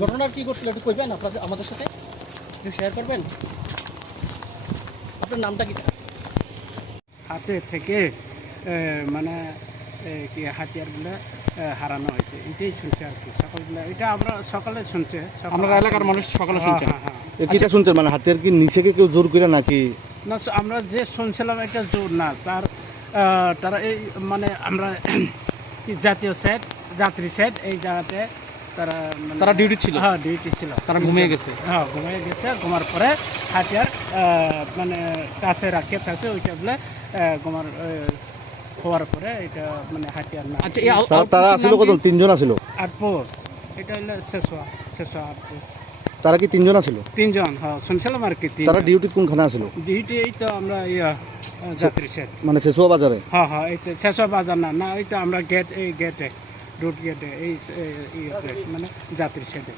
ঘটনা কি করছিল একটু কইবেন আপনাদের আমাদের সাথে একটু শেয়ার করবেন? আপনার নামটা কি? হাতে থেকে মানে কি হাতিয়ারগুলো হারানো হয়েছে, এটাই শুনছে আর কি সকালবেলা। এটা আমরা সকালে শুনছে, আমরা এলাকার মানুষ সকালে শুনছেন। কিটা শুনছেন মানে হাতিয়ার কি নিচে কেউ জোর করে নাকি? না, আমরা যে শুনছিলাম এটা জোর না, তারা এই মানে আমরা কি জাতীয় সেট যাত্রী সেট এই জায়গাতে তারা ডিউটি ছিল। হ্যাঁ, ডিউটি ছিল, তারা ঘুমিয়ে গেছে। হ্যাঁ, ঘুমিয়ে গেছে। ঘুমার পরে হাতিয়ার মানে কাছে রাখতে থাকছে, ওইটা বলে ঘুমার হওয়ার পরে এটা মানে হাতিয়ার না। আচ্ছা, তারা আসলে কত? 3 জন আসলো। আটপোষ, এটা হলো শেষোয়া আটপোষ। তারা কি 3 জন আসলো? 3 জন, হ্যাঁ শুনছিলাম আর কি। তারা ডিউটি কোনখানে আসলো? ডিউটি এই তো আমরা যাত্রী সেট, মানে শেষুয়া বাজারে। হ্যাঁ হ্যাঁ, এই তো শেষোয়া বাজার না, এই তো আমরা গেট, এই গেটে রুট গেটে এই মানে যাত্রী সেটে।